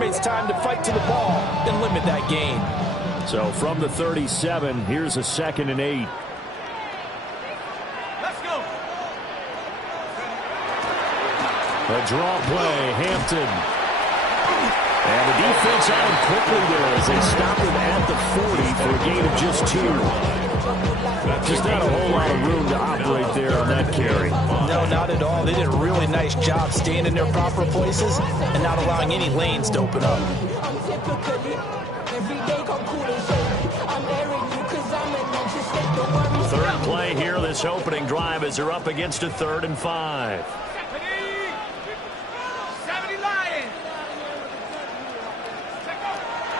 teammates time to fight to the ball and limit that gain. So from the 37, here's a 2nd and 8. Let's go. A draw play, Hampton. And the defense on him quickly there as they stop him at the 40 for a gain of just 2. Just not a whole lot of room to operate there on that carry. No, not at all. They did a really nice job staying in their proper places and not allowing any lanes to open up. Third play here, this opening drive, as they're up against a 3rd and 5.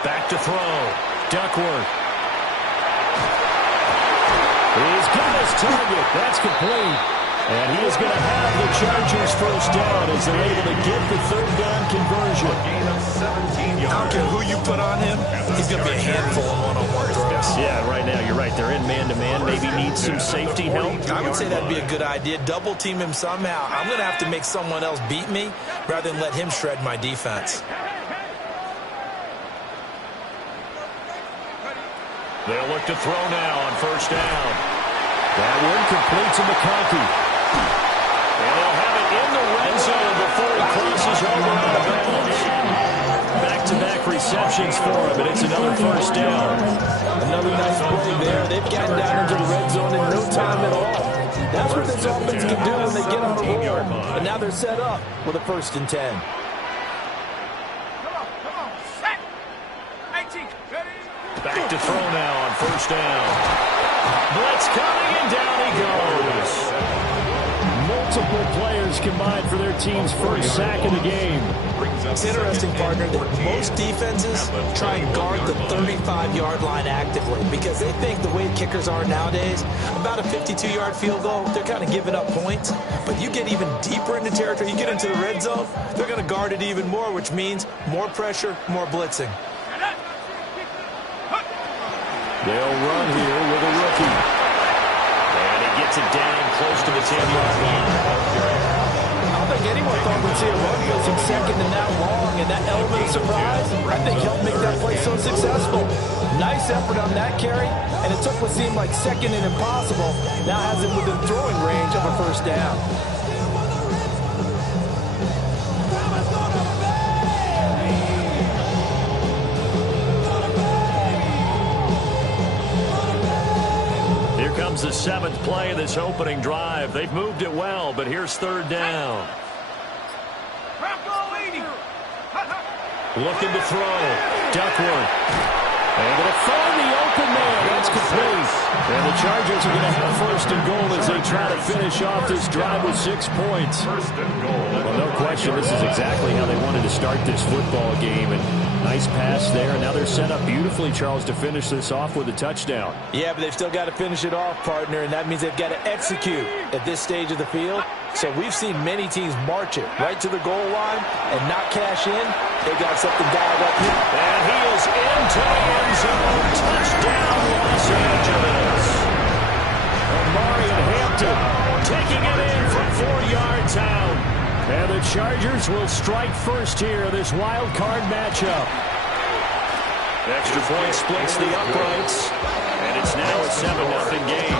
Back to throw. Duckworth. He's got his target. That's complete. And he is going to have the Chargers first down as they're able to get the 3rd down conversion. I don't care who you put on him, he's going to be a handful of one-on-one throws. Yeah, right now you're right. They're in man-to-man. Maybe need some safety help. I would say that'd be a good idea. Double team him somehow. I'm going to have to make someone else beat me rather than let him shred my defense. They'll look to throw now on first down. That one complete to McConkey. And they'll have it in the red zone before he crosses over out of bounds. Back-to-back receptions for him, and it's another first down. Another nice play there. They've gotten down into the red zone in no time at all. That's what this offense can do when they get on the roll. But now they're set up with a 1st and 10. Back to throw now on first down. Blitz coming, and down he goes. Multiple players combined for their team's first sack of the game. It's interesting, partner, that most defenses try and guard the 35-yard line actively because they think the way kickers are nowadays, about a 52-yard field goal, they're kind of giving up points. But you get even deeper into territory, you get into the red zone, they're going to guard it even more, which means more pressure, more blitzing. They'll run here with a rookie. And he gets it down close to the 10-yard line. I don't think anyone thought we'd see a run placing 2nd and that long, and that element of surprise, I think, helped make that play so successful. Nice effort on that carry, and it took what seemed like 2nd and impossible, now has him within throwing range of a first down. Comes the 7th play of this opening drive. They've moved it well, but here's 3rd down. Looking to throw. Duckworth. Able to find the open man. That's complete. And the Chargers are going to have 1st and goal as they try to finish off this drive with 6 points. Well, no question, this is exactly how they wanted to start this football game. And nice pass there. And now they're set up beautifully, Charles, to finish this off with a touchdown. Yeah, but they've still got to finish it off, partner, and that means they've got to execute at this stage of the field. So we've seen many teams march it right to the goal line and not cash in. They got something dialed up here. And he is into the end zone. Touchdown, Los Angeles. Marion Hampton taking it in from 4 yards out. And the Chargers will strike first here in this wild card matchup. Extra point splits the uprights. And it's now a 7-0 game.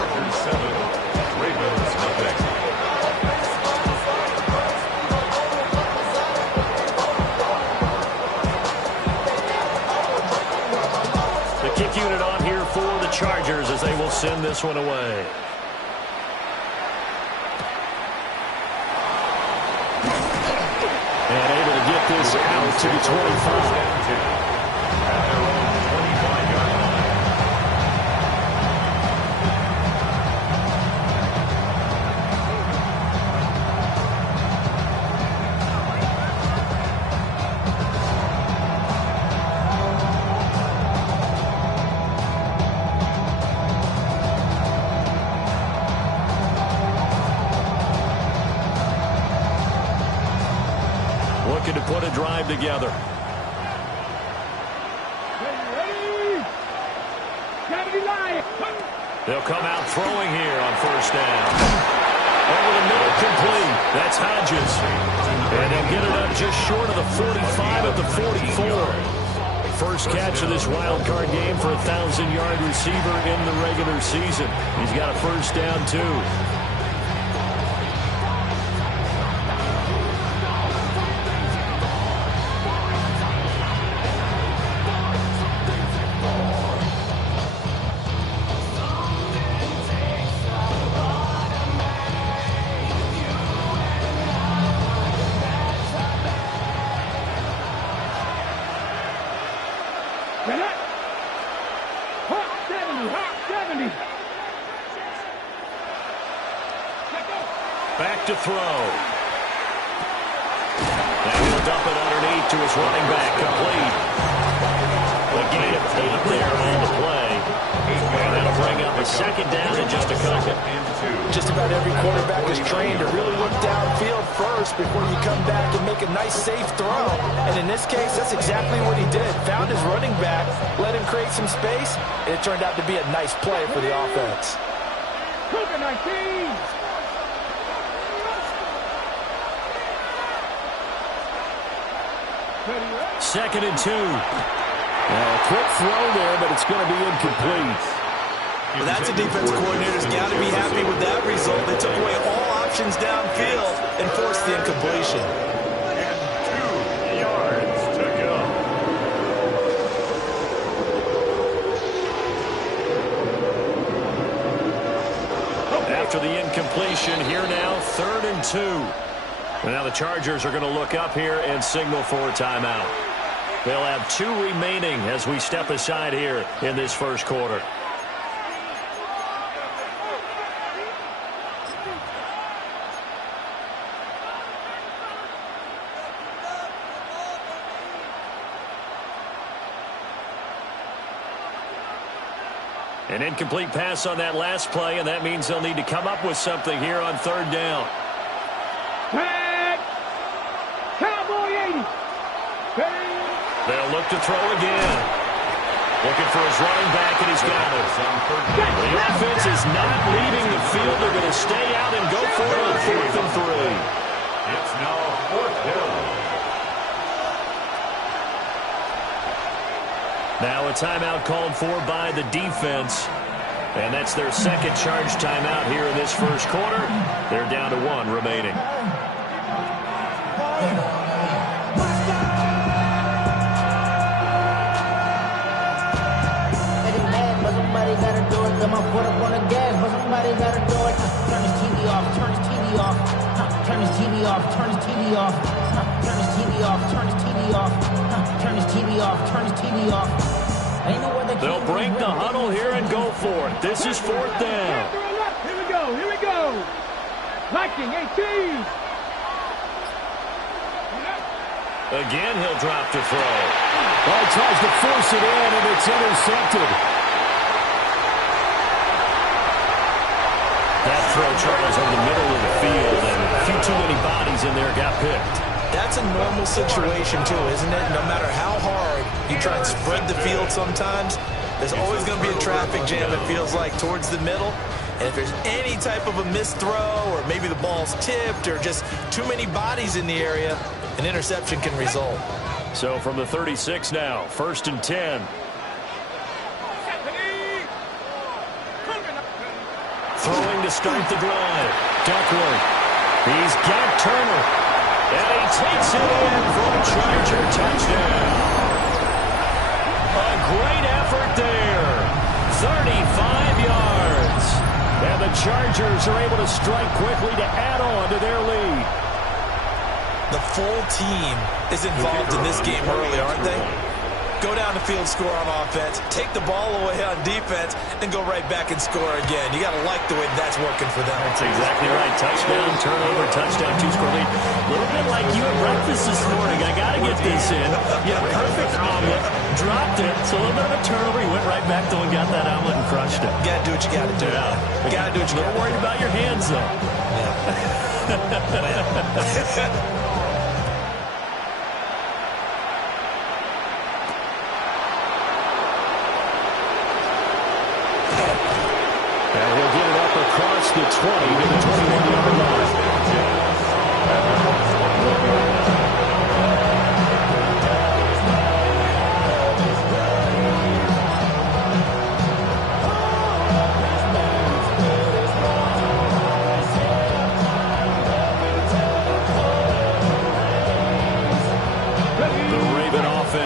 The kick unit on here for the Chargers as they will send this one away. And able to get this out to the 25. Looking to put a drive together. They'll come out throwing here on first down. Over the middle, complete. That's Hodges. And they'll get it up just short of the 45 at the 44. First catch of this wild card game for a 1,000-yard receiver in the regular season. He's got a first down, too. Back to throw. And he'll dump it underneath to his running back, complete. The gain of 8 there on the play. And that'll bring up a second down in just a couple. Just about every quarterback is trained to really look downfield first before you come back and make a nice, safe throw. And in this case, that's exactly what he did. Found his running back, let him create some space, and it turned out to be a nice play for the offense. 19. Second and 2. A quick throw there, but it's going to be incomplete. Well, that's a defense coordinator's got to be happy with that result. They took away all options downfield and forced the incompletion. And 2 yards to go. After the incompletion, here now, 3rd and 2. Now the Chargers are going to look up here and signal for a timeout. They'll have 2 remaining as we step aside here in this first quarter. An incomplete pass on that last play, and that means they'll need to come up with something here on 3rd down. They'll look to throw again. Looking for his running back, and he's got it. The offense is not leaving the field. They're going to stay out and go for it on 4th and 3. It's now 4th down. Now a timeout called for by the defense. And that's their second charge timeout here in this first quarter. They're down to 1 remaining. Somebody gotta do it. Got my foot up on the gas, but somebody gotta do it. Turn his TV off. Turn his TV off. Turn his TV off. Turn his TV off. Turn his TV off. Turn his TV off. Turn his TV off. Turn his TV off. They'll break the huddle here and go for it. This is 4th down. Here we go. Here we go. Liking 18. Again, he'll drop to throw. Well, he tries to force it in, and it's intercepted. That throw, Charles, over the middle of the field, and a few too many bodies in there got picked. That's a normal situation, too, isn't it? No matter how hard you try and spread the field sometimes, there's always going to be a traffic jam, it feels like, towards the middle. And if there's any type of a missed throw, or maybe the ball's tipped, or just too many bodies in the area, an interception can result. So from the 36 now, 1st and 10. Throwing to start the drive. Duckworth. He's got Turner. And he takes it in for a Charger touchdown. A great effort there. 35 yards. And the Chargers are able to strike quickly to add on to their lead. The full team is involved in this game early, aren't they? Go down the field, score on offense, take the ball away on defense, and go right back and score again. You got to like the way that's working for them. That's exactly right. Touchdown, turnover, touchdown, 2-score lead. A little bit like you at breakfast this morning. I got to get this in. You had a perfect omelet, dropped it, so a little bit of a turnover. You went right back though and got that omelet and crushed it. You got to do what you got to do. Yeah. You got to do what you got to do. A little worried about your hands, though. Yeah. across the 20 to the 21-yard line.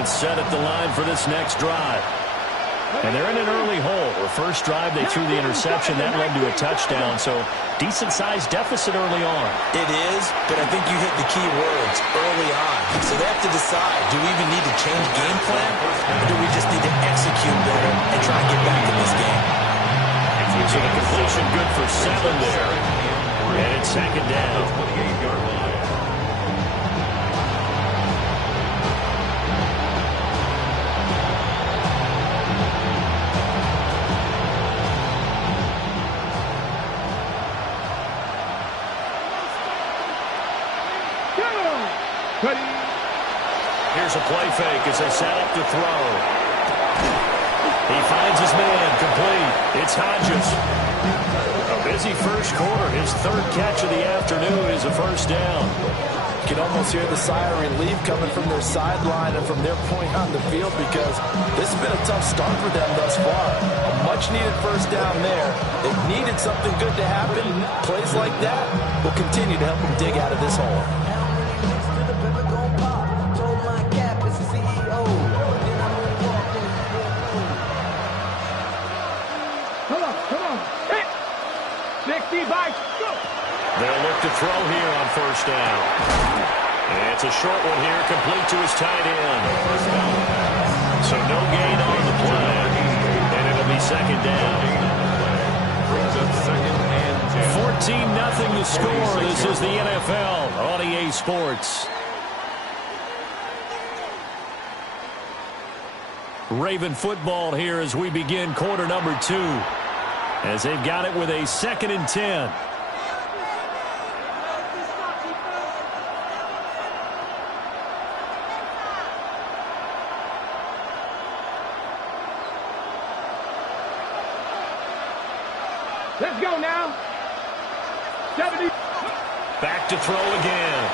Set at the line for this next drive. And they're in an early hole. The first drive, they threw the interception. That led to a touchdown. So decent-sized deficit early on. It is, but I think you hit the key words early on. So they have to decide, do we even need to change game plan? Or do we just need to execute better and try and get back in this game? So the completion good for 7 there. And it's second down. Here's a play fake as they set up to throw. He finds his man, complete. It's Hodges. A busy first quarter. His third catch of the afternoon is a first down. You can almost hear the sigh of relief coming from their sideline and from their point on the field because this has been a tough start for them thus far. A much-needed first down there. They've needed something good to happen. Plays like that will continue to help them dig out of this hole. They'll look to throw here on first down. And it's a short one here, complete to his tight end. So no gain on the play. And it'll be second down. 14-0 the score. This is the NFL on EA Sports. Raven football here as we begin quarter number 2. As they've got it with a 2nd and 10. Let's go now. 70. Back to throw again.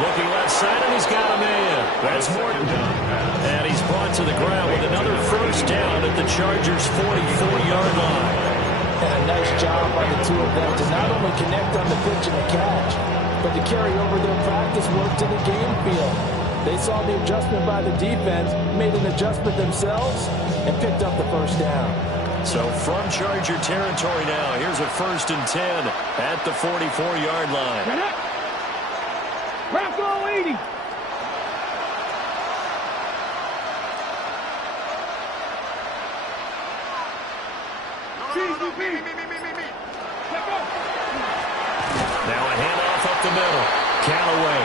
Looking left side, and he's got a man. That's Morton. And he's brought to the ground with another first down at the Chargers' 44-yard line. And a nice job by the two of them to not only connect on the pitch and the catch, but to carry over their practice work to the game field. They saw the adjustment by the defense, made an adjustment themselves, and picked up the first down. So from Charger territory now, here's a 1st and 10 at the 44-yard line. Bronco 80. Now a handoff up the middle. Callaway.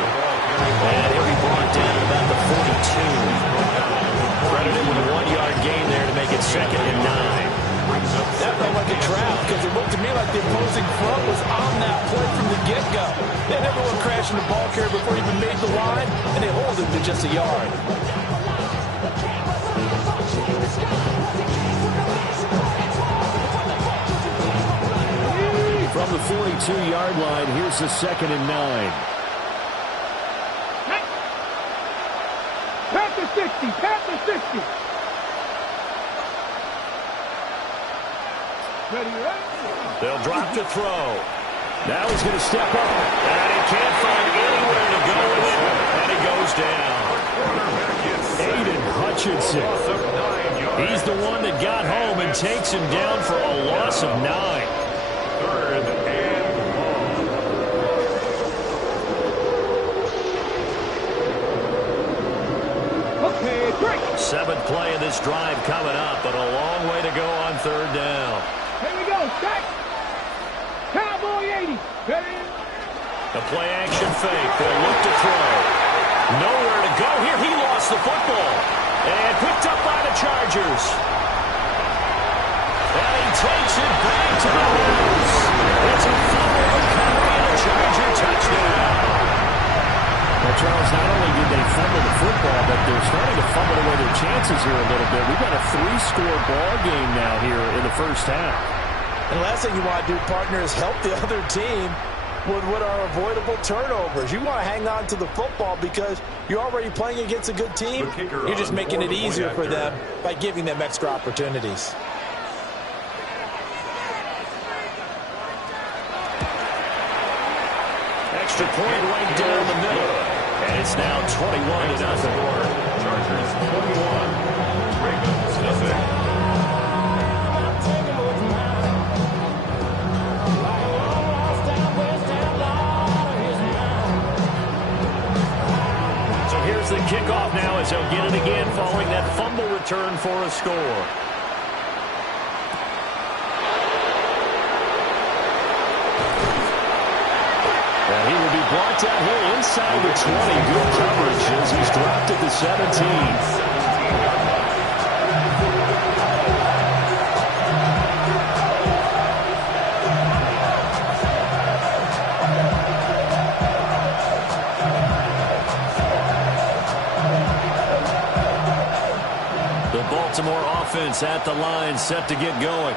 And he'll be brought down at about the 42. Credited with a 1-yard gain there to make it 2nd and 9. That felt like a trap because it looked to me like the opposing front was on that play from the get-go. They had everyone crashing the ball carrier before he even made the line, and they hold him to just a yard. From the 42-yard line, here's the 2nd and 9. Pass the 60. Pass the 60. They'll drop to throw. Now he's going to step up. And he can't find anywhere to go with it. And he goes down. Aiden Hutchinson. He's the one that got home and takes him down for a loss of 9. 3rd and long. Okay, break. 7th play of this drive coming up, but a long way to go on 3rd down. Here we go, stack. Cowboy 80. Ready? The play action fake. They'll look to throw. Nowhere to go here. He lost the football. And picked up by the Chargers. And he takes it back to the house. It's a fumble recovery and a Charger touchdown. Well, Charles, not only did they fumble the football, but they're starting to fumble away their chances here a little bit. We've got a 3-score ball game now here in the first half. And the last thing you want to do, partner, is help the other team with what are avoidable turnovers. You want to hang on to the football because you're already playing against a good team. You're just making it easier for them by giving them extra opportunities. Extra point right down the middle. And it's now 21-0. Chargers 21. Ravens nothing. Here's the kickoff now as they'll get it again following that fumble return for a score. And he will be blocked out here inside the 20. Good coverage as he's dropped at the 17. Baltimore offense at the line, set to get going.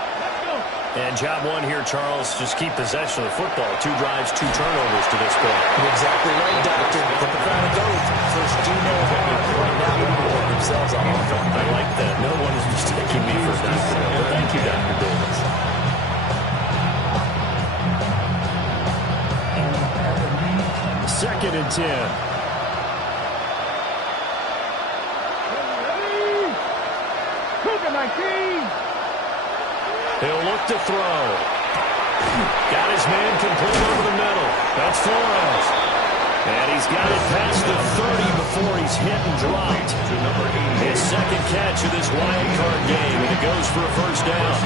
And job one here, Charles, just keep possession of the football. 2 drives, 2 turnovers to this point. You're exactly right, Doctor. Put the crown and go. First, do no harm. Right now, they're putting themselves on offense. I like that. No one is mistaking me for Dr. Bill. But thank you, Dr. Davis. Second and 10. He'll look to throw. Got his man complete over the middle. That's Flores. And he's got it past the 30 before he's hit and dropped. His second catch of this wild card game, and it goes for a first down.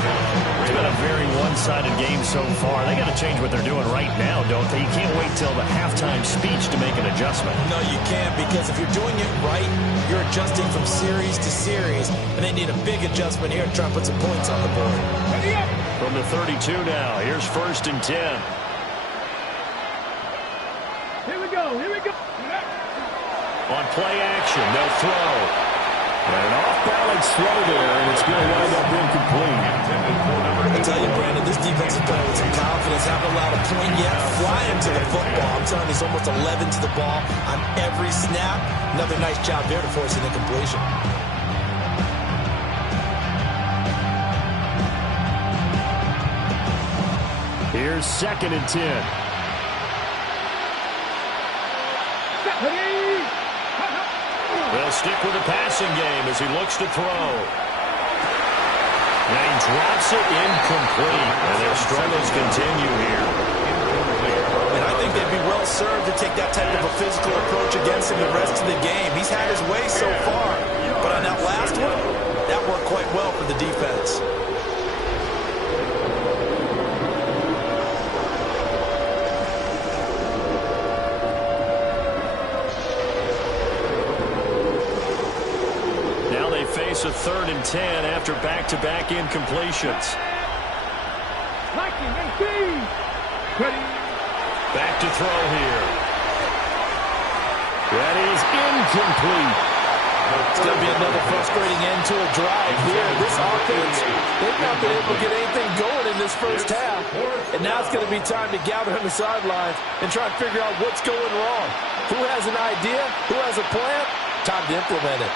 It's been a very one-sided game so far. They got to change what they're doing right now, don't they? You can't wait till the halftime speech to make an adjustment. No, you can't, because if you're doing it right, you're adjusting from series to series, and they need a big adjustment here to try and put some points on the board. From the 32 now, here's first and 10. Here we go. On play action, they'll throw. And an off-balance throw there, and it's going to wind up incomplete. I tell you, Brandon, this defense is playing with some confidence. Haven't allowed a point yet. Flying to the football. I'm telling you, it's almost 11 to the ball on every snap. Another nice job there to force an incompletion. Here's second and 10. They'll stick with the passing game as he looks to throw. And he drops it incomplete. And their struggles continue here. And I think they'd be well served to take that type of a physical approach against him the rest of the game. He's had his way so far. But on that last one, that worked quite well for the defense. A third and 10 after back-to-back incompletions. Back to throw here. That is incomplete. It's going to be another frustrating end to a drive here. This offense, they've not been able to get anything going in this first half. And now it's going to be time to gather on the sidelines and try to figure out what's going wrong. Who has an idea? Who has a plan? Time to implement it.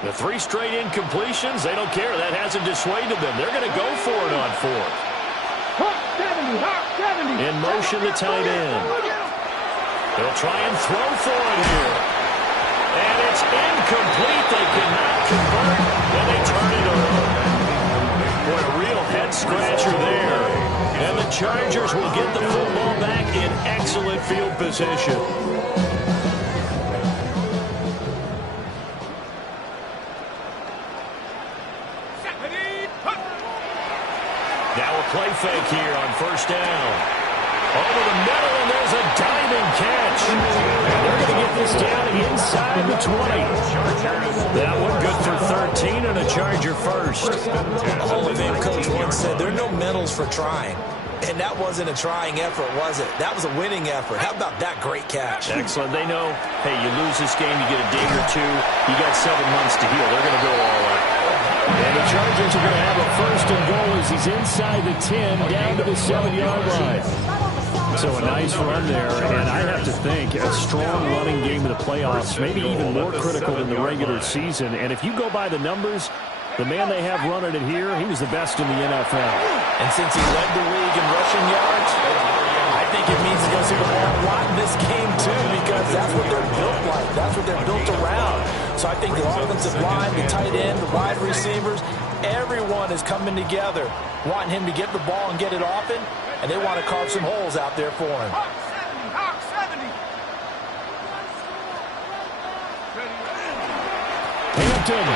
The 3 straight incompletions, they don't care. That hasn't dissuaded them. They're going to go for it on 4th. In motion, the tight end. They'll try and throw for it here. And it's incomplete. They cannot convert, and they turn it over. Boy, a real head-scratcher there. And the Chargers will get the football back in excellent field position. Play fake here on first down. Over the middle, and there's a diving catch. And they're going to get this down inside the 20. That one good for 13 and a Charger first. A Hall of Fame coach once said there are no medals for trying. And that wasn't a trying effort, was it? That was a winning effort. How about that great catch? Excellent. They know, hey, you lose this game, you get a day or two. You got 7 months to heal. They're going to go all out. And the Chargers are going to have a first and goal as he's inside the 10, down to the 7-yard line. So a nice run there, and I have to think a strong running game in the playoffs, maybe even more critical than the regular season. And if you go by the numbers, the man they have running it here, he was the best in the NFL. And since he led the league in rushing yards, I think it means he's going to see the ball a lot in this game, too, because that's what they're built like. That's what they're built around. So I think the offensive line, the tight end, the wide receivers, everyone is coming together, wanting him to get the ball and get it often, and they want to carve some holes out there for him. Hampton.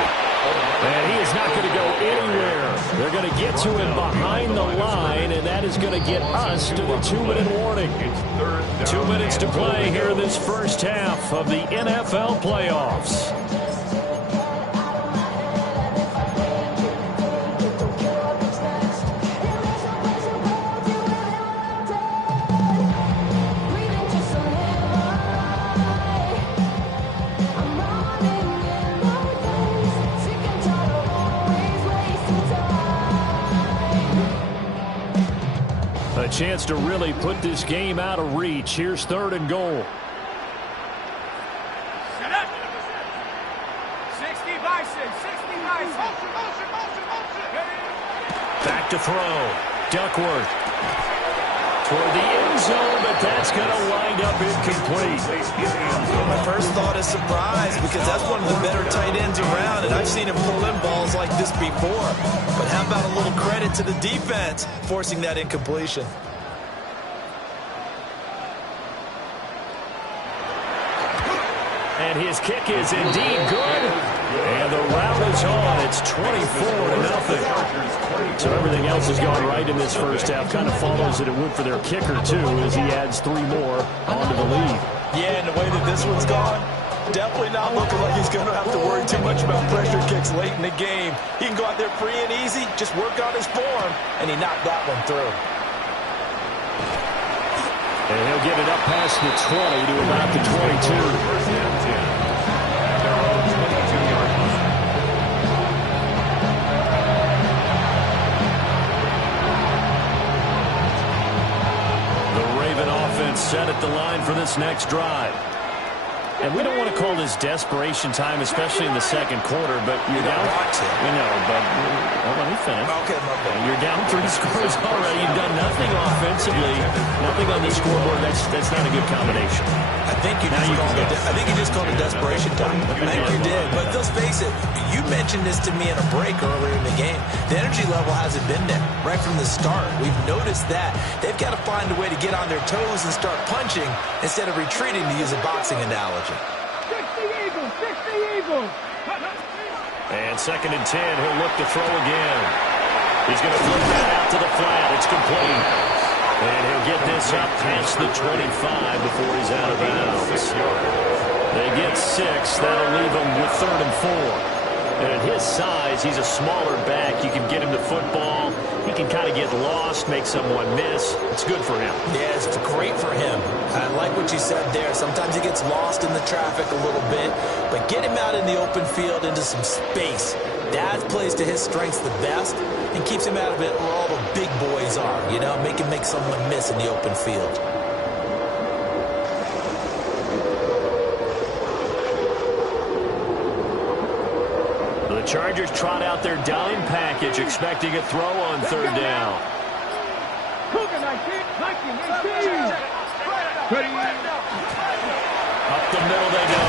And he is not going to go anywhere. They're going to get to him behind the line, and that is going to get us to the 2-minute warning. 2 minutes to play here in this first half of the NFL playoffs. A chance to really put this game out of reach. Here's 3rd and goal. 60 bison, 60 bison. Back to throw. Duckworth. Toward the end zone, but that's going to wind up incomplete. My first thought is surprise, because that's one of the better tight ends around, and I've seen him pull in balls like this before. But how about a little credit to the defense forcing that incompletion? And his kick is indeed good. And the route is on. It's 24-0. So everything else has gone right in this first half. Kind of follows that it would for their kicker, too, as he adds 3 more onto the lead. Yeah, and the way that this one's gone, definitely not looking like he's going to have to worry too much about pressure kicks late in the game. He can go out there free and easy, just work on his form, and he knocked that one through. And he'll get it up past the 20 to about the 22. Set at the line for this next drive. And we don't want to call this desperation time, especially in the second quarter, but you're down. We know, but well, let me finish. Okay, you're down 3 scores already. You've done nothing offensively, nothing on the scoreboard. That's not a good combination. I think you just called it desperation time. I think you did. But let's face it, you mentioned this to me in a break earlier in the game. The energy level hasn't been there right from the start. We've noticed that. They've got to find a way to get on their toes and start punching instead of retreating, to use a boxing analogy. 60 Eagles. And 2nd and 10, he'll look to throw again. He's going to flip that out to the flat. It's complete. And he'll get this up past the 25 before he's out of bounds. They get 6. That'll leave him with 3rd and 4. And at his size, he's a smaller back. You can get him to football. He can kind of get lost, make someone miss. It's good for him. Yeah, it's great for him. I like what you said there. Sometimes he gets lost in the traffic a little bit, but get him out in the open field into some space. That plays to his strengths the best and keeps him out of it where all the big boys are, you know, make him make someone miss in the open field. The Chargers trot out their dime package, expecting a throw on 3rd down. Cougar 19, 18. Up the middle they go.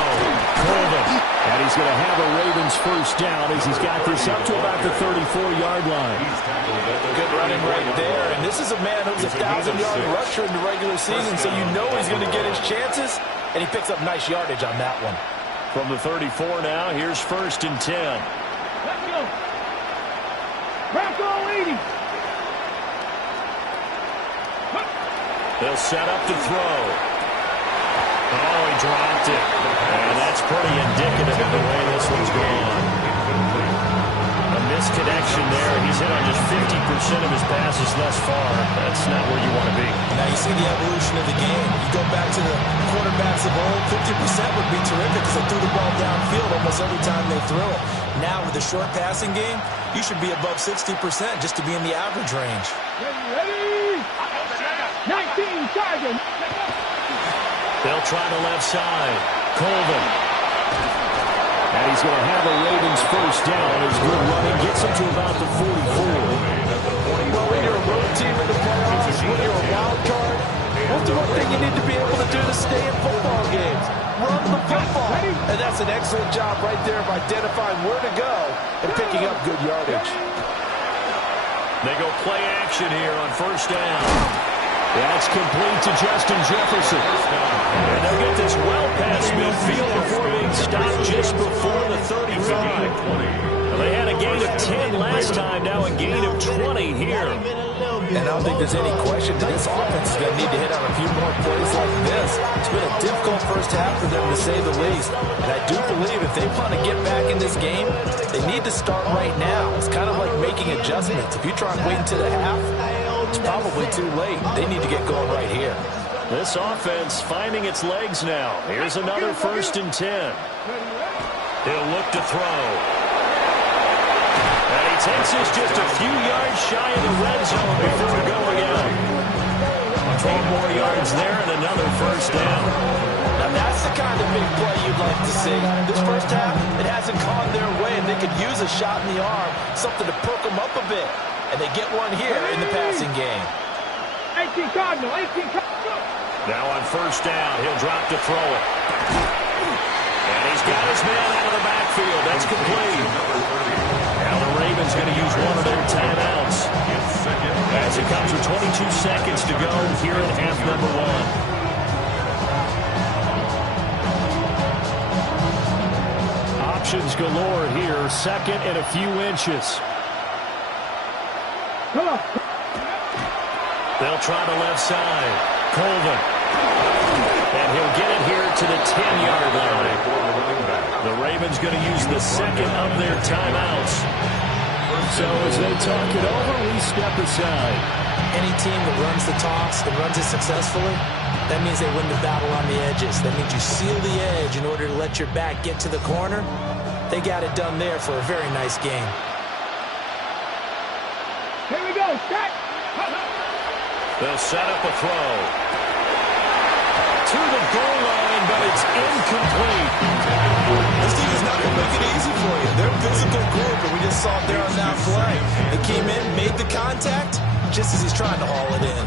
Colvin. And he's going to have a Ravens first down as he's got this up to about the 34-yard line. Good running right there. And this is a man who's a 1,000-yard rusher in the regular season, so you know he's going to get his chances, and he picks up nice yardage on that one. From the 34 now, here's 1st and 10. Let's go. Bronco 80. They'll set up to throw. Oh, he dropped it. And that's pretty indicative of the way this one's gone. A misconnection there. He's hit on just 50% of his passes thus far. That's not where you want to be. Now you see the evolution of the game. You go back to the quarterbacks of old, 50% would be terrific because they threw the ball downfield almost every time they threw it. Now with the short passing game, you should be above 60% just to be in the average range. Ready? 19 Sergeant. They'll try the left side. Colvin. And he's going to have a Ravens first down. His good running gets him to about the 44. Well, when you're a road team in the playoffs, when you're a wild card, what's the one thing you need to be able to do to stay in football games? Run the football. And that's an excellent job right there of identifying where to go and picking up good yardage. They go play action here on first down. That's complete to Justin Jefferson. And they'll get this well past midfield before being stopped just before the 35. Well, they had a gain of 10 last time, now a gain of 20 here. And I don't think there's any question that this offense is going to need to hit on a few more plays like this. It's been a difficult first half for them, to say the least. And I do believe if they want to get back in this game, they need to start right now. It's kind of like making adjustments. If you try and wait until the half, it's probably too late. They need to get going right here. This offense finding its legs now. Here's another 1st and 10. He'll look to throw. And he takes us just a few yards shy of the red zone before going out. 12 more yards there and another first down. Now that's the kind of big play you'd like to see. This first half, it hasn't gone their way, and they could use a shot in the arm, something to perk them up a bit. And they get one here in the passing game. 18 Cardinal, 18 Cardinal. Now on first down, he'll drop to throw it. And he's got his man out of the backfield. That's complete. Now the Ravens going to use one of their timeouts. As it comes with 22 seconds to go here in half number 1. Options galore here. Second and a few inches. They'll try the left side. Colvin. And he'll get it here to the 10-yard line. The Ravens going to use the second of their timeouts. So as they talk it over, we step aside. Any team that runs the toss and runs it successfully, that means they win the battle on the edges. That means you seal the edge in order to let your back get to the corner. They got it done there for a very nice game. Here we go, set. They'll set up a throw. To the goal line, but it's incomplete. This team is not going to make it easy for you. They're a physical group, and we just saw it there on that play. They came in, made the contact, just as he's trying to haul it in.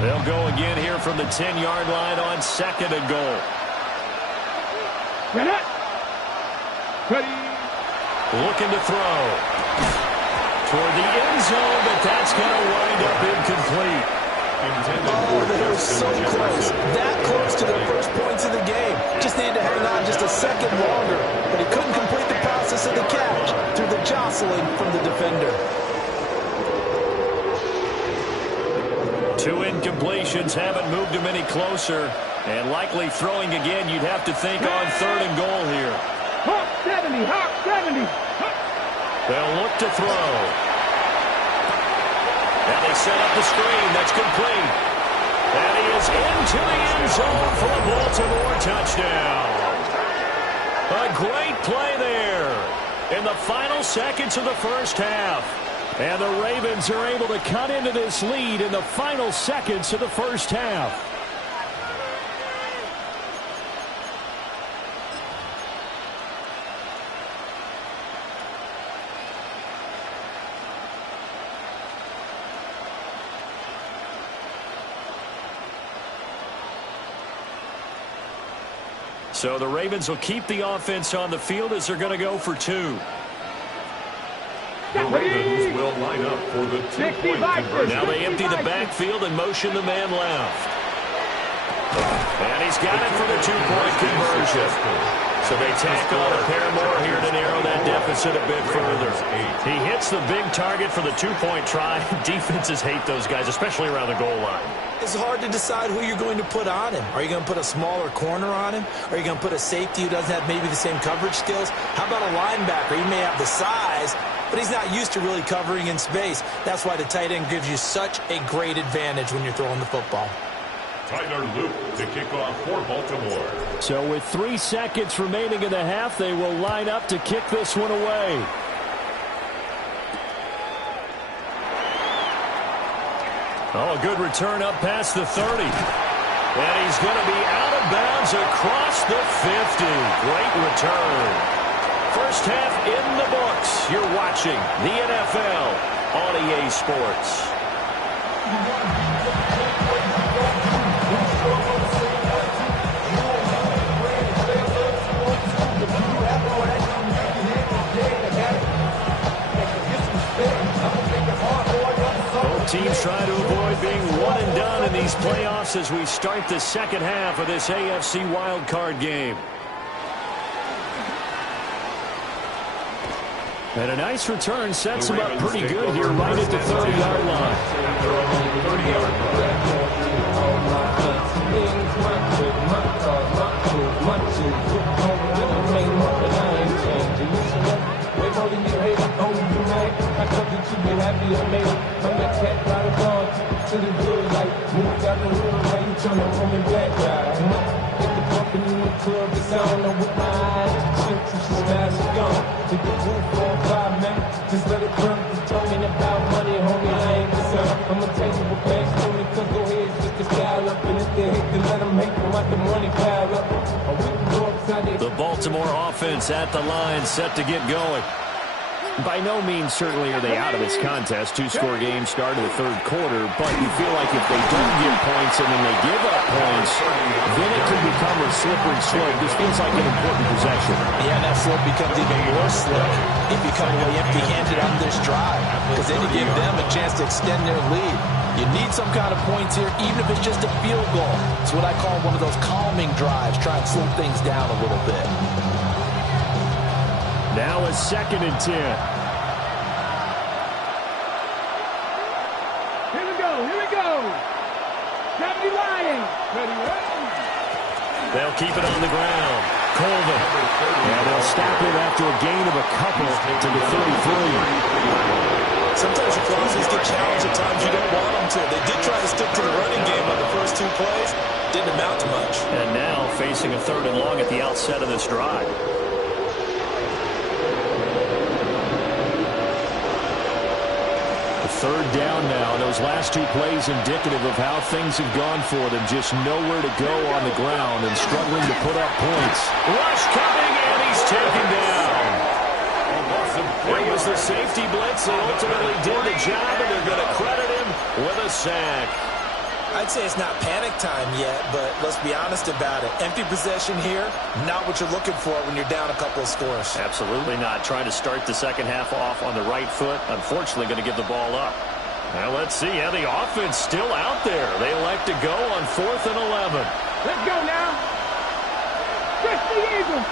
They'll go again here from the 10-yard line on second and goal. Ready. Looking to throw. Toward the end zone, but that's going to wind up incomplete. Oh, they were so close. That close to their first points of the game. Just needed to hang on just a second longer. But he couldn't complete the process of the catch through the jostling from the defender. 2 incompletions haven't moved him any closer. And likely throwing again, you'd have to think on third and goal here. Hawk 70, Hawk 70. They'll look to throw. And they set up the screen. That's complete. And he is into the end zone for a Baltimore touchdown. A great play there in the final seconds of the first half. And the Ravens are able to cut into this lead in the final seconds of the first half. So the Ravens will keep the offense on the field as they're going to go for 2. The Ravens will line up for the 2-point conversion. Now they empty the backfield and motion the man left. And he's got it for the 2-point conversion. So they tack on a pair more here to narrow that deficit a bit further. He hits the big target for the 2-point try. Defenses hate those guys, especially around the goal line. It's hard to decide who you're going to put on him. Are you going to put a smaller corner on him? Are you going to put a safety who doesn't have maybe the same coverage skills? How about a linebacker? He may have the size, but he's not used to really covering in space. That's why the tight end gives you such a great advantage when you're throwing the football. Tyler Luke to kick off for Baltimore. So with 3 seconds remaining in the half, they will line up to kick this one away. Oh, a good return up past the 30. And he's going to be out of bounds across the 50. Great return. First half in the books. You're watching the NFL on EA Sports. Teams try to avoid being one and done in these playoffs as we start the second half of this AFC wildcard game. And a nice return sets him up pretty good here right at the 30-yard line. 30-yard Just let it burn, determine about money, homie, I ain't concerned. I'ma tell you what banks do me, cause go ahead, just to style up. And if they hate, then let them hate them, let the money pile up. Or we can go upside. The Baltimore offense at the line, set to get going. By no means certainly are they out of this contest. Two-score game start of the third quarter, but you feel like if they don't get points and then they give up points, then it can become a slippery slope. This feels like an important possession. Yeah, that slope becomes even more slick if you come away empty-handed on this drive, because then you give them a chance to extend their lead. You need some kind of points here, even if it's just a field goal. It's what I call one of those calming drives, try and slow things down a little bit. Now a 2nd and 10. Here we go. 70 Lions. They'll keep it on the ground. Colvin. And they'll stop him after a gain of a couple to the 33. Sometimes your crosses get challenged at times you don't want them to. They did try to stick to the running game on the first 2 plays. Didn't amount to much. And now facing a 3rd and long at the outset of this drive. Third down now. Those last 2 plays indicative of how things have gone for them. Just nowhere to go on the ground and struggling to put up points. Rush coming, and he's taken down. It was the safety blitz that ultimately did the job, and they're going to credit him with a sack. I'd say it's not panic time yet, but let's be honest about it. Empty possession here, not what you're looking for when you're down a couple of scores. Absolutely not. Trying to start the second half off on the right foot. Unfortunately, going to give the ball up. Now, let's see. Yeah, the offense still out there. They elect to go on 4th and 11. Let's go now. 60 Eagles.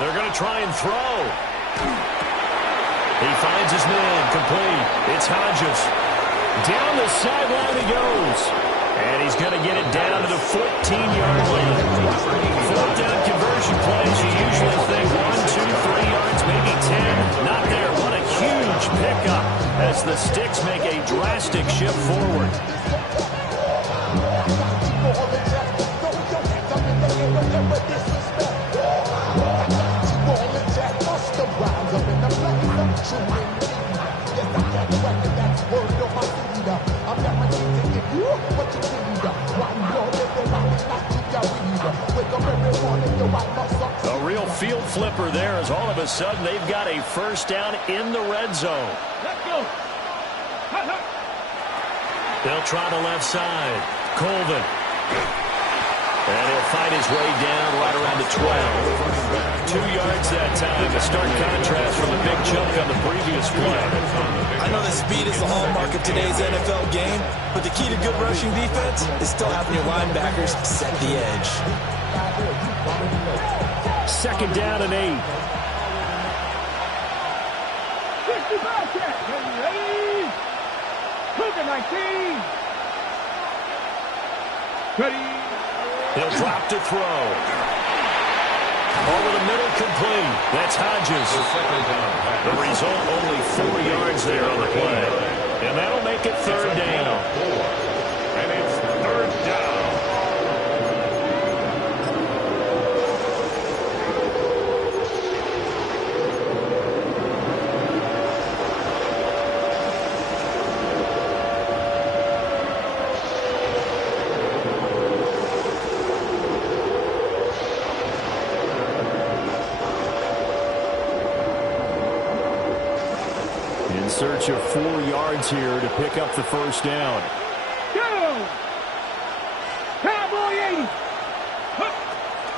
They're going to try and throw. He finds his man. Complete. It's Hodges. Down the sideline he goes. And he's going to get it down to the 14-yard line. 4th down conversion plays. You usually think 1, 2, 3 yards, maybe 10. Not there. What a huge pickup as the Sticks make a drastic shift forward. A real field flipper there as all of a sudden they've got a first down in the red zone. Let's go. They'll try the left side. Colvin. And he'll fight his way down right around the 12. 2 yards that time. A stark contrast from a big chunk on the previous play. I know that speed is the hallmark of today's NFL game, but the key to good rushing defense is still having your linebackers set the edge. 2nd down and 8. 65 check. Ready? Cougar 19. He'll drop to throw. Over the middle, complete. That's Hodges. The result, only 4 yards there on the play. And that'll make it third down. And it's third down. In search of 4 yards here to pick up the first down.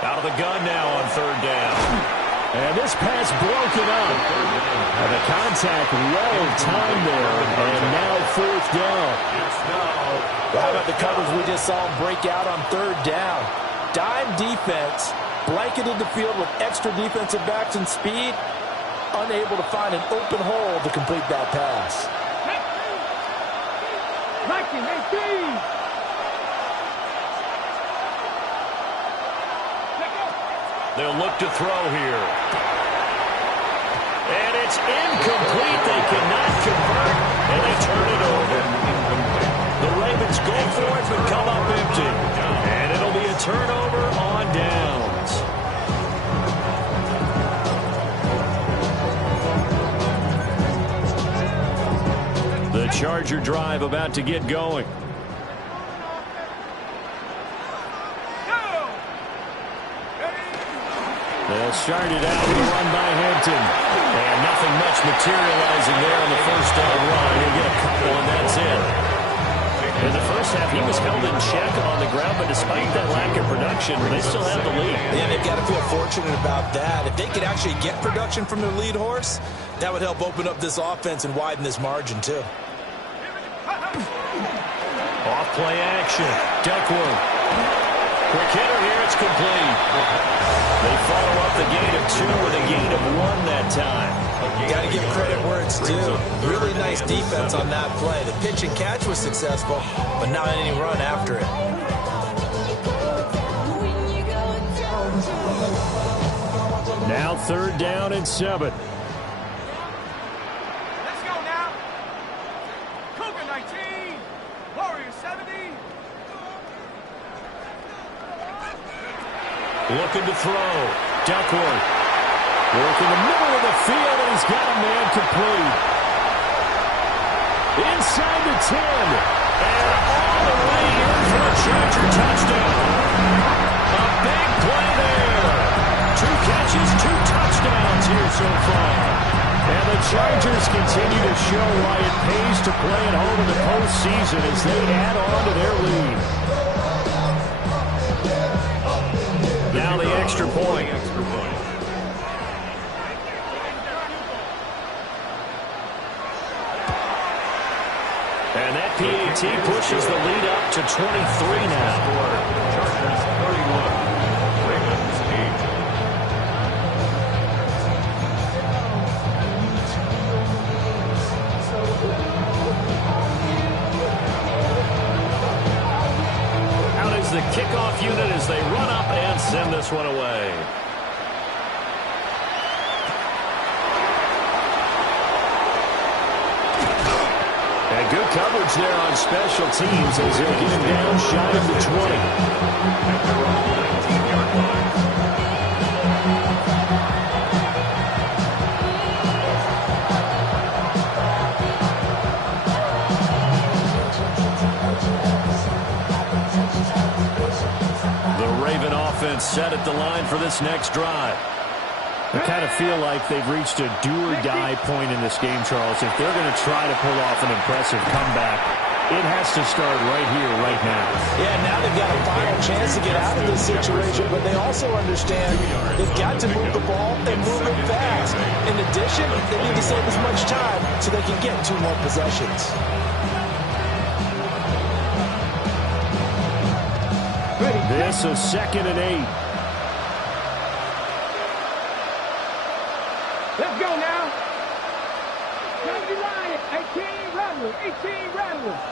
Out of the gun now on third down. And this pass broken up. And the contact well timed there. And now fourth down. How about the coverage we just saw him break out on third down? Dime defense, blanketed the field with extra defensive backs and speed, unable to find an open hole to complete that pass. They'll look to throw here. And it's incomplete. They cannot convert, and they turn it over. The Ravens go for it, but come up empty. And it'll be a turnover on downs. The Charger drive about to get going. They'll start it out with a run by Hampton. And nothing much materializing there on the first down run. He'll get a couple, and that's it. In the first half, he was held in check on the ground, but despite that lack of production, they still have the lead. Yeah, they've got to feel fortunate about that. If they could actually get production from their lead horse, that would help open up this offense and widen this margin, too. Off play action. Duckworth. Quick hitter here, it's complete. They follow up the gain of 2 with a gain of 1 that time. Got to give credit where it's due. Really nice defense on that play. The pitch and catch was successful, but not any run after it. Now third down and 7. Let's go now. Cougar 19, Warriors 70. Looking to throw. Duckworth. Work in the middle of the field, and he's got a man complete. Inside the 10. And all the way in for a Charger touchdown. A big play there. 2 catches, 2 touchdowns here so far. And the Chargers continue to show why it pays to play at home in the postseason as they add on to their lead. Now the extra point. And that PAT pushes the lead up to 23 now. Chargers 31, Ravens 8. Out is the kickoff unit as they run up and send this one away. And good coverage there on special teams as they'll get him down shy of the 20. At their own 19-yard line. The Raven offense set at the line for this next drive. I kind of feel like they've reached a do-or-die point in this game, Charles. If they're going to try to pull off an impressive comeback, it has to start right here, right now. Yeah, now they've got a final chance to get out of this situation, but they also understand they've got to move the ball and move it fast. In addition, they need to save as much time so they can get 2 more possessions. This is 2nd and 8. Let's go now. 18 Rattlers.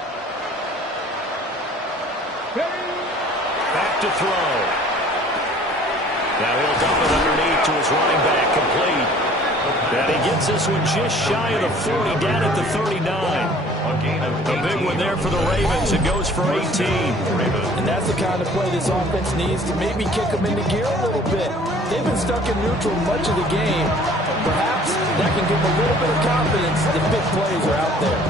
Ready? Back to throw. Now he'll dump it underneath to his running back, complete. And he gets this one just shy of the 40, down at the 39. A big one there for the Ravens. It goes for 18. And that's the kind of play this offense needs to maybe kick them into gear a little bit. They've been stuck in neutral much of the game. Perhaps that can give them a little bit of confidence that big plays are out there.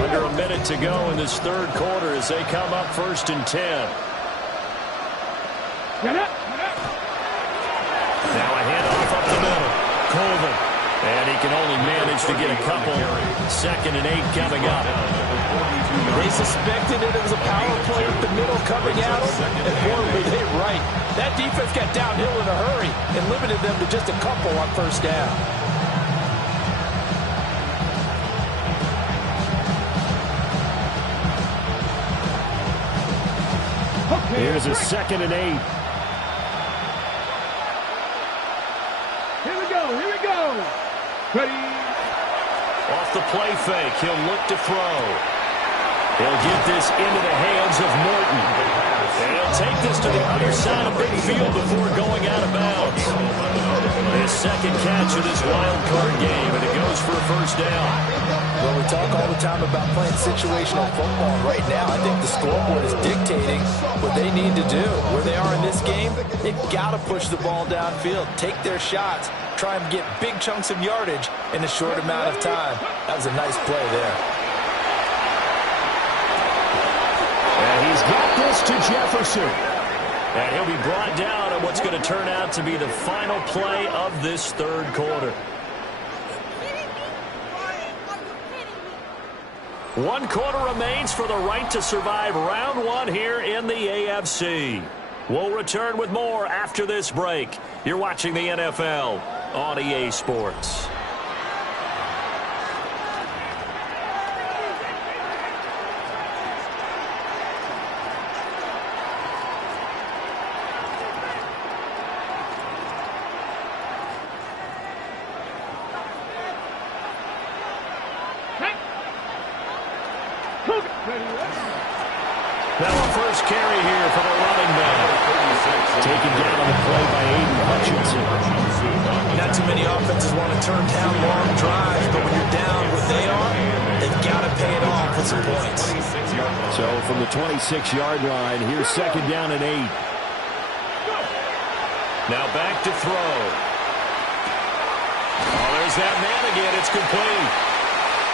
Under a minute to go in this third quarter as they come up 1st and 10. Now a handoff up the middle. Colvin. And he can only manage to get a couple. 2nd and 8 coming up. They suspected it was a power play up the middle coming at them, and boy, were they right. That defense got downhill in a hurry and limited them to just a couple on 1st down. Here's a 2nd and 8. Here we go. Here we go. Ready. Off the play fake, he'll look to throw. He'll get this into the hands of Morton. And he'll take this to the other side of midfield before going out of bounds. His 2nd catch of this wild card game, and it goes for a 1st down. Well, we talk all the time about playing situational football. Right now, I think the scoreboard is dictating what they need to do. Where they are in this game, they've got to push the ball downfield, take their shots, try and get big chunks of yardage in a short amount of time. That was a nice play there. And he's got this to Jefferson. And he'll be brought down on what's going to turn out to be the final play of this third quarter. 1 quarter remains for the right to survive round 1 here in the AFC. We'll return with more after this break. You're watching the NFL on EA Sports. Now a first carry here for the running back. Taken down on the play by Aiden Hutchinson. Not too many offenses want to turn down long drives, but when you're down what they are, they've got to pay it off with some points. So from the 26-yard line, here's 2nd down and 8. Now back to throw. Oh, there's that man again. It's complete.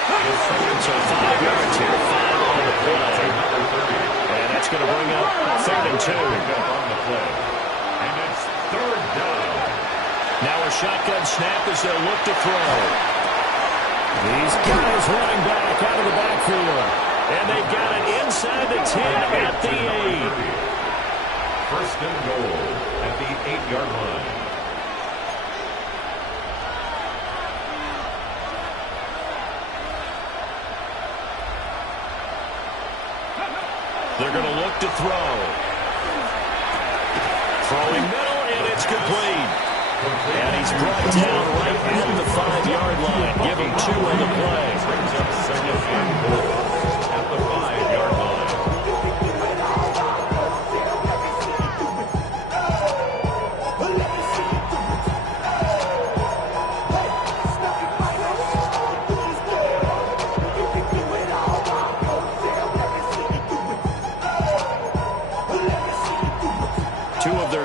So 5 yards here, 5 on the play. And that's going to bring up 3rd and 2. And it's 3rd down. Now a shotgun snap as they'll look to throw. He's got his running back out of the backfield. And they've got it inside the 10 at the 8. 1st and goal at the 8-yard line. They're going to look to throw. Throwing middle, and it's complete. And he's brought down right at the 5-yard line. Give him 2 on the play. Brings up 2nd and goal at the 5-yard line.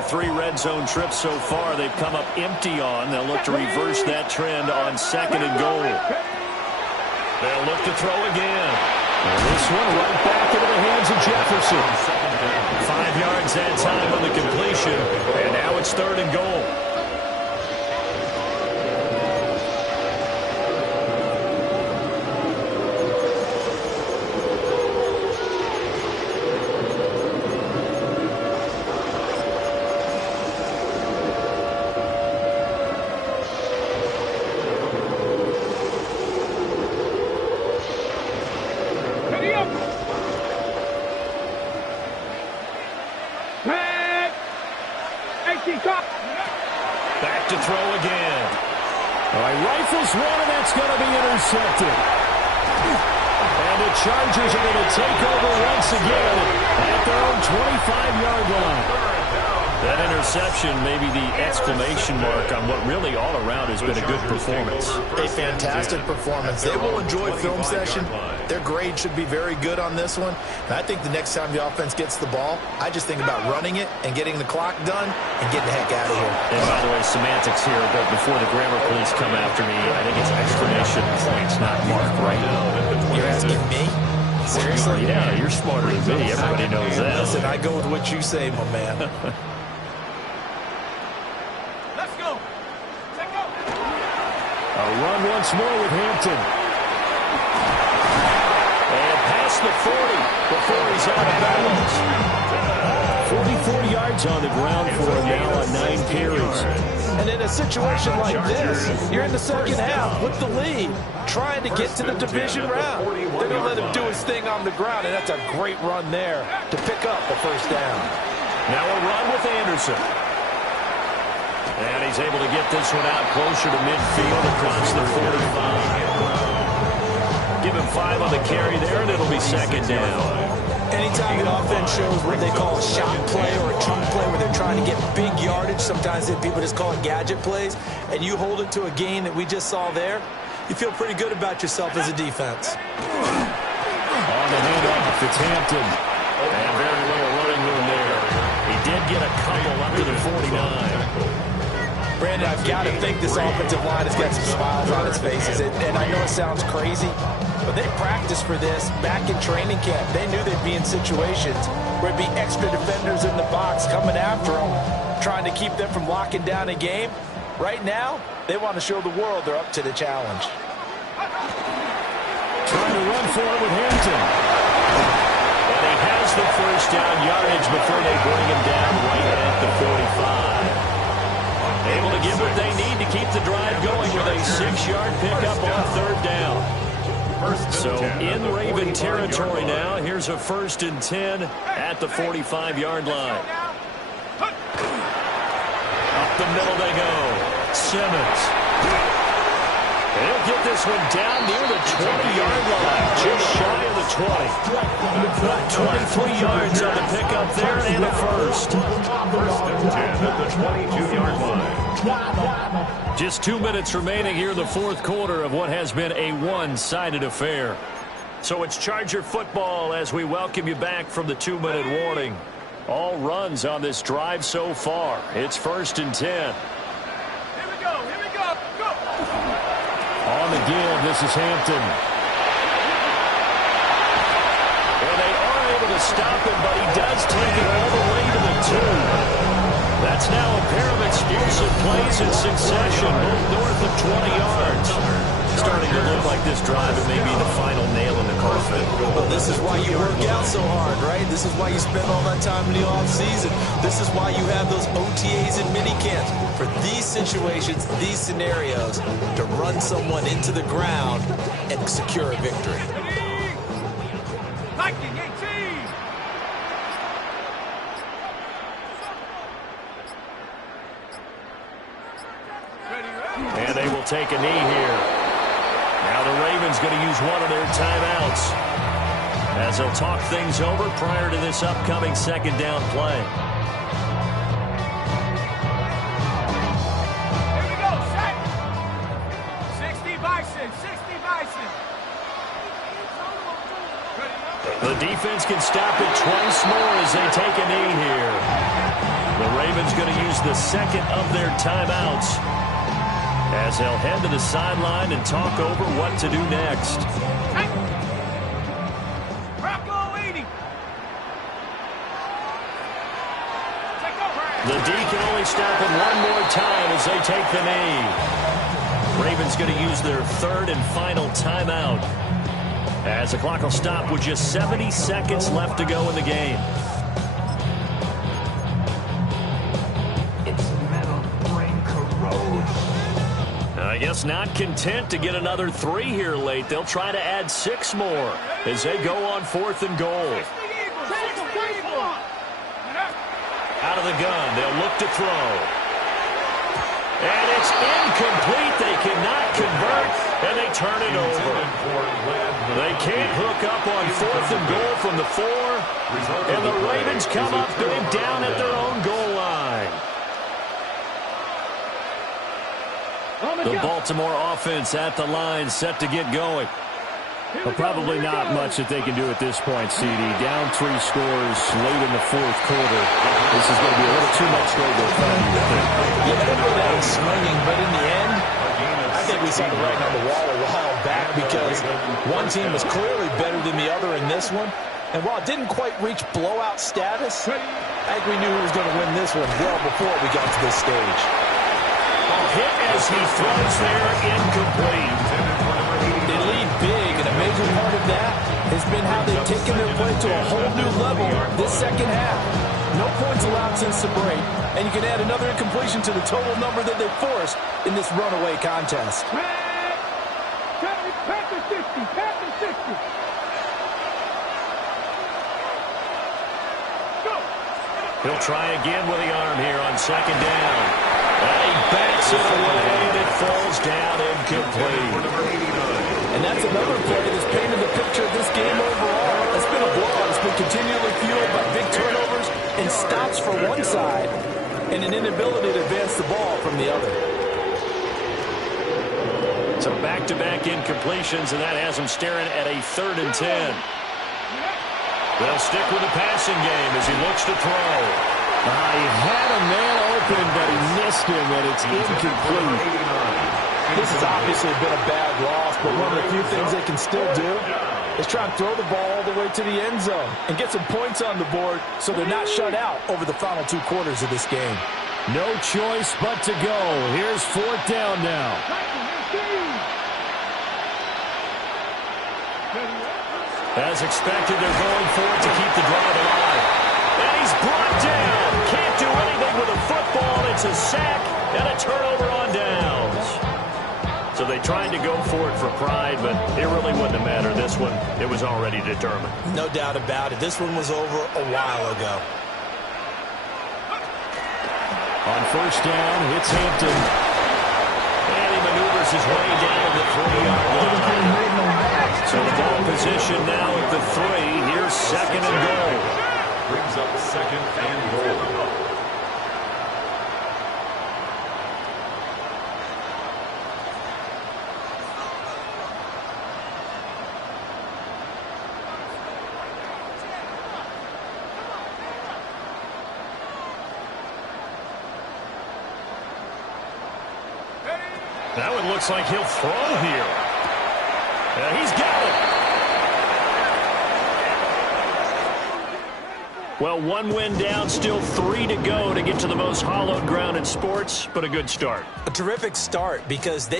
Three red zone trips so far they've come up empty on. They'll look to reverse that trend on 2nd and goal. They'll look to throw again. And this one right back into the hands of Jefferson. 5 yards that time on the completion. And now it's 3rd and goal. Back Back to throw again. All right, rifles one, and that's going to be intercepted. And the Chargers are going to take over once again at their own 25-yard line. That interception may be the exclamation mark on what really all around has been a good performance. A fantastic performance. They will enjoy film session. Their grade should be very good on this one. And I think the next time the offense gets the ball, I just think about running it and getting the clock done and getting the heck out of here. And by the way, semantics here, but before the grammar police come after me, I think it's exclamation points, not mark, right? You're asking me? Seriously? Yeah, you're smarter than me. Everybody knows that. Listen, I go with what you say, my man. A run once more with Hampton. And past the 40 before he's out of bounds. 44 yards on the ground for him now on 9 carries. And in a situation like this, you're in the second half with the lead, trying to get to the division round. They're going to let him do his thing on the ground, and that's a great run there to pick up a first down. Now a run with Anderson. And he's able to get this one out closer to midfield across the 45. Give him 5 on the carry there, and it'll be second down. Anytime the offense shows what they call a shot play or a chunk play where they're trying to get big yardage, sometimes people just call it gadget plays, and you hold it to a gain that we just saw there, you feel pretty good about yourself as a defense. On the handoff, it's Hampton. And very little running room there. He did get a couple up to the 49. Brandon, I've got to think this offensive line has got some smiles on its faces. And I know it sounds crazy, but they practiced for this back in training camp. They knew they'd be in situations where it'd be extra defenders in the box coming after them, trying to keep them from locking down a game. Right now, they want to show the world they're up to the challenge. Trying to run for it with Hampton. And he has the first down yardage before they bring him down right at the 45. Able to get what they need to keep the drive going with a 6-yard pickup on third down. So in Raven territory now, here's a 1st and 10 at the 45-yard line. Up the middle they go. Simmons. He'll get this one down near the 20-yard line, just shy of the 20. 23 yards on the pickup there and a first. 1st and 10 at the 22-yard line. Just 2 minutes remaining here in the 4th quarter of what has been a one-sided affair. So it's Charger football as we welcome you back from the 2-minute warning. All runs on this drive so far. It's 1st and 10. Here we go, go! On the give, this is Hampton. And they are able to stop him, but he does take it all the way to the 2. That's now a pair of explosive plays in succession, both north of 20 yards. Starting to look like this drive, it may be the final nail in the coffin. Well, this is why you work out so hard, right? This is why you spend all that time in the offseason. This is why you have those OTAs and minicamps. For these situations, these scenarios, to run someone into the ground and secure a victory. Viking 18! And they will take a knee here. Now the Ravens going to use one of their timeouts as they'll talk things over prior to this upcoming 2nd down play. Here we go, set! 60 Bison, 60 Bison! The defense can stop it twice more as they take a knee here. The Ravens going to use the 2nd of their timeouts as they'll head to the sideline and talk over what to do next. Rocco 80! The D can only stop it one more time as they take the knee. Ravens going to use their 3rd and final timeout as the clock will stop with just 70 seconds left to go in the game. I guess not content to get another 3 here late. They'll try to add 6 more as they go on 4th and goal. Out of the gun, they'll look to throw. And it's incomplete. They cannot turn it over. They can't hook up on 4th and goal from the 4. And the Ravens come up big down at their own goal line. The Baltimore offense at the line, set to get going. But probably not much that they can do at this point, CD. Down 3 scores late in the 4th quarter. This is going to be a little too much road to run, you would think. Yeah, they go down swinging, but in the end, I think we saw the writing on the wall a while back because one team was clearly better than the other in this one. And while it didn't quite reach blowout status, I think we knew who was going to win this one well before we got to this stage. A hit as he throws there, incomplete. They lead big, and a major part of that has been how they've taken their play to a whole new level this second half. No points allowed since the break, and you can add another incompletion to the total number that they forced in this runaway contest. Panther 60, Panther 60. Go. He'll try again with the arm here on 2nd down. And he backs it away, and it falls down incomplete. And that's another play that's painted the picture of this game overall. It's been a blowout. It's been continually fueled by big turnovers and stops for one side and an inability to advance the ball from the other. So back-to-back incompletions, and that has them staring at a 3rd and 10. They'll stick with the passing game as he looks to throw. He had a man open, but he missed him, and it's incomplete. This has obviously been a bad loss, but one of the few things they can still do is try and throw the ball all the way to the end zone and get some points on the board so they're not shut out over the final 2 quarters of this game. No choice but to go. Here's 4th down now. As expected, they're going for it to keep the drive alive. And he's brought down. Can't do anything with a football. It's a sack and a turnover on downs. So they tried to go for it for pride, but it really wouldn't have mattered. This one, it was already determined. No doubt about it. This one was over a while ago. On 1st down, it's Hampton. And he maneuvers his way down the 3-yard line. So the ball position now at the 3. Here's 2nd and goal. Brings up 2nd and goal. That one looks like he'll throw here. And he's got it. Well, 1 win down, still 3 to go to get to the most hallowed ground in sports, but a good start. A terrific start because they